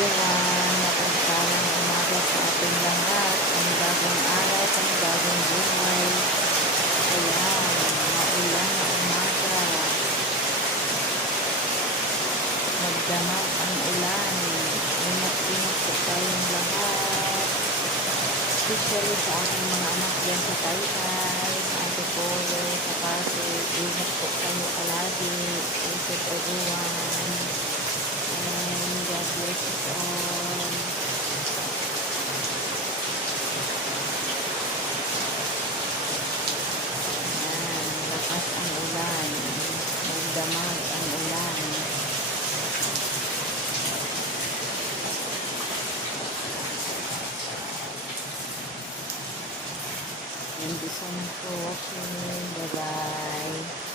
everyone. Mapagpalang umaga sa ating lahat. Panibagong araw, panibagong buhay. Ayan, maulan na umaga. Magdamag ang ulan. Ingat-ingat po tayong lahat. Especially sa aking mga anak dyan sa Taytay, sa Antipolo, sa Pasig. Ingat po kayo palagi. Safe everyone. And God bless us all. Ayan, lakas ang ulan. Magdamag ang ulan. Thank you so much for watching. Bye-bye.